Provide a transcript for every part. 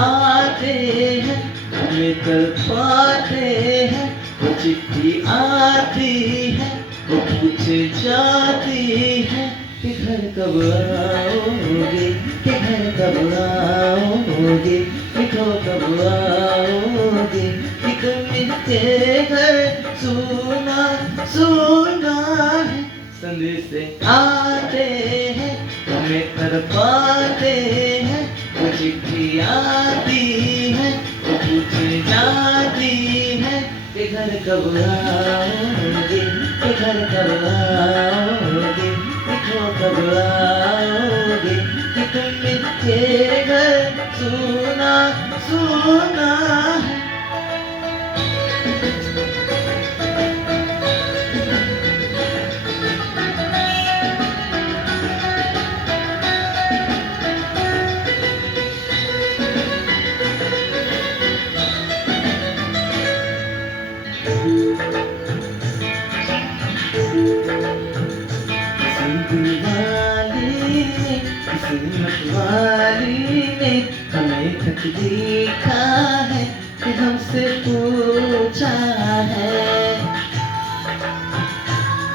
आते हैं हमें कल पाते हैं, वो चिट्ठी आती है, वो पूछे जाती है कि घर कब आओगे, कि घर कब आओगे, मिठो कब आओगे, कि तुम के घर सुना सुना है। संदेश आते हैं हमें कर पाते हैं, वो चिट्ठी आती है, वो पूछे जाती है कि घर कब आओगे, कि घर कब आओगे, मिठो कब आओगे, कि तुम के घर सुना सुना है। मतवाली ने हमें खत लिखा है कि हमसे पूछा है,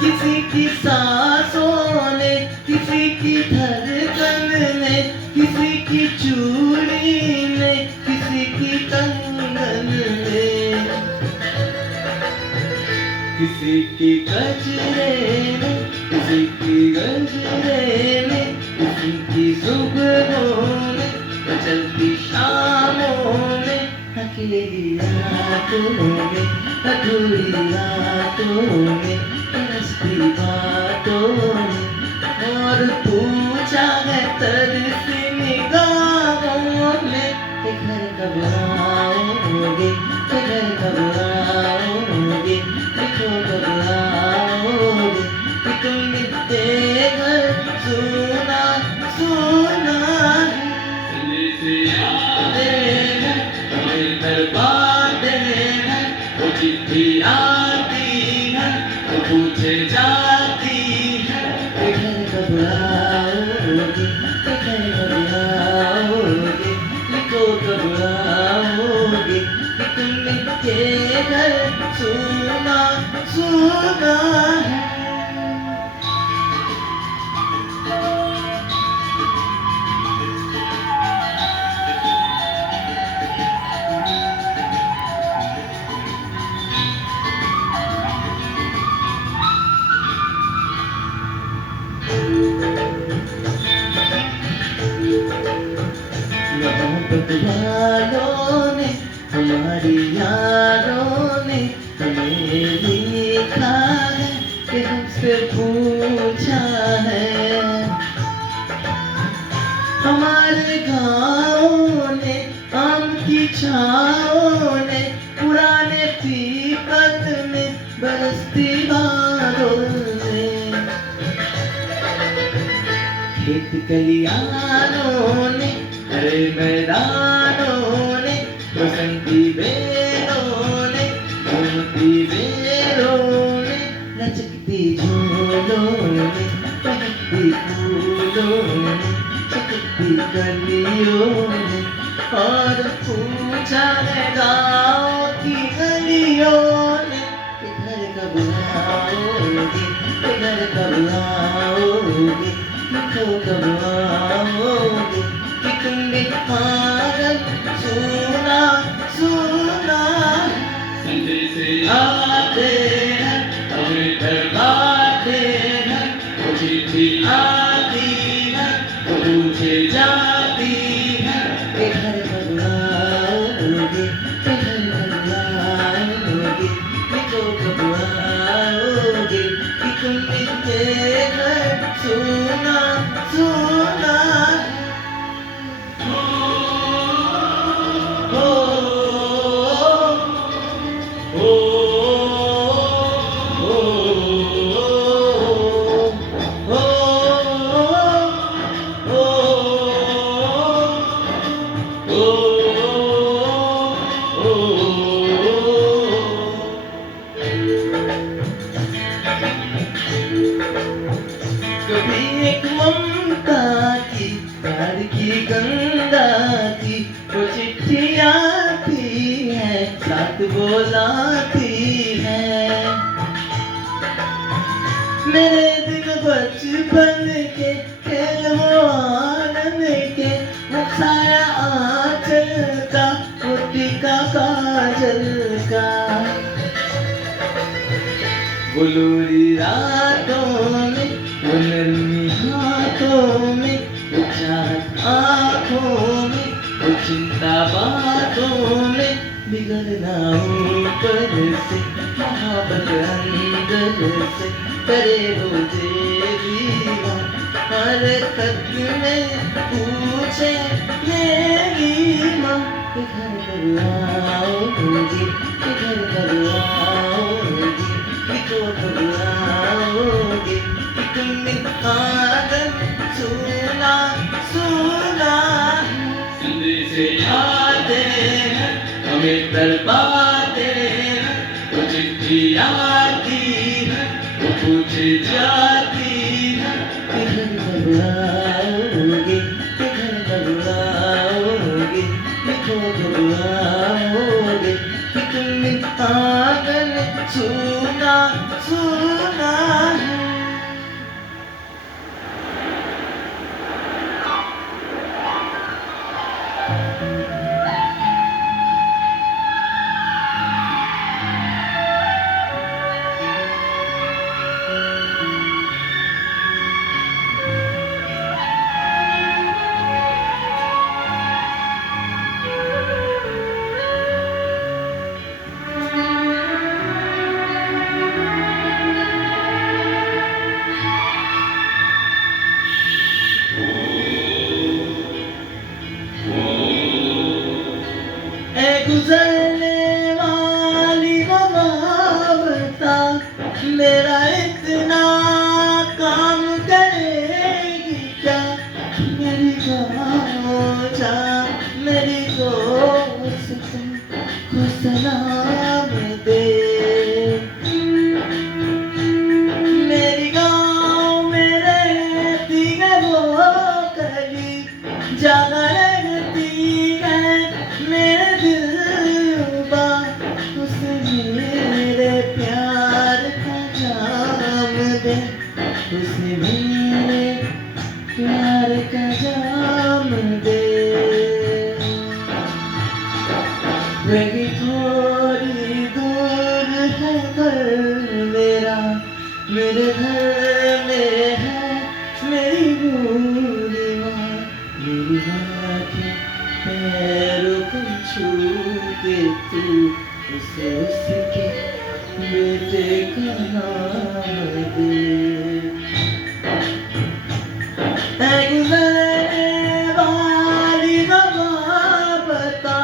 किसी की सांसों ने, किसी की धड़कन ने, किसी की चूड़ी ने, किसी की कंगन ने, किसी की गजरे ने, किसी की गजरे ने, किसी की सुबहों में, चलती शामों में, अकेली रातों में, अधूरी रातों में, तरसती बातों में, और पूछा है तरसी निगाहों में कि घर कब आओगे, कि घर कब आओगे, मिठो कब आओगे, कि तुम मिलते घर सुना सुना है। आते हैं हमें कर पाते हैं, वो चिट्ठी आती है, वो पूछे जाती है कि घर कब आओगे, कि घर कब आओगे, मिठो कब आओगे, कि तुम के घर सुना सुना है। मोहब्बत वालों ने, हमारी यारों ने हमें लिखा है कि हमसे पूछा है, हमारे गाँव ने, आम की छाओं ने, पुराने पीपल में, बरसती बादों ने, खेत कलियानों ने, हरे मैदानों ने, बसंती बेलों ने, घूमती बेलों ने, लचकती झूलों ने, महकती फूलों ने, चकती कलियों ने, और पूछा है गाँव की गलियों ने कि घर कब आओगे, कि घर कब आओगे, मिठो कब आओगे, कि तुम भी पागल सुना सुना है। संदेश आते हैं हमें डरवाते हैं, वो चिट्ठी आती है, वो की गंगा की वो चिट्ठी आती है, साथ बोलाती है। मेरे दिन बचपन के खेल वो आनंद के, वो साया आंचल का, वो टीका काजल का। वो लोरी रातों में, वो नरमी हाथों में, वो चाहत आँखों में, वो चिंता बातों में, बिगड़ना ऊपर से, मोहब्बत अंदर से, करे वो दीवान। हर खत में पूछे मेरी माँ, घर कब आओगी, घर कब आओगी, तो कब आओगी, तुम आदम सुना सुना। से यादें हैं हमें तड़पाते हैं, वो चिट्ठी आती है, वो पूछे जाती है, घर कब आओगे, घर कब आओगे, लिखो कब आओगे, तुम आंगन सुना सुना है। गुजरने वाली बता, मेरा इतना काम करेगी क्या, मेरी जा मेरी दोस्त को सलाम दे। मेरी गाँव में रहती है वो कली, जागा रहती है मेरे दिल, मेरे प्यार का जाम दे, उसे मेरे प्यार का जाम दे। वही थोड़ी दूर है घर मेरा, मेरे घर में है मेरी बूढ़ी माँ, मेरी माँ के पैरों को छू के तू उसे उसके बेटे का नाम दे। गुजरने वाली हवा बता,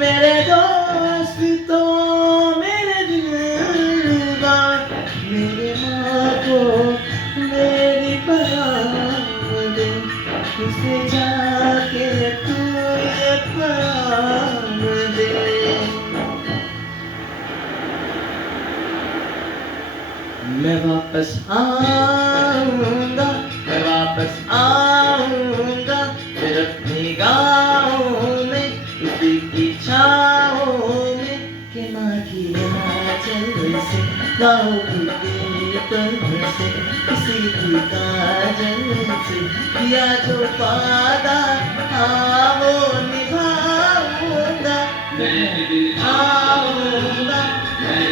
मेरे दोस्तों मेरे दिलवा, मेरी माँ को मेरी पैगाम दे, उसे जाके तू ये पैगाम दे। मैं वापस आऊंगा, मैं वापस आऊंगा, फिर अपनी गाँव में, इसी की छाँव में, कि माँ की आंचल से, गाँव की पीपल से, किसी की काजल से, किया जो वादा हाँ वो निभाऊंगा। मैं आऊंगा, मैं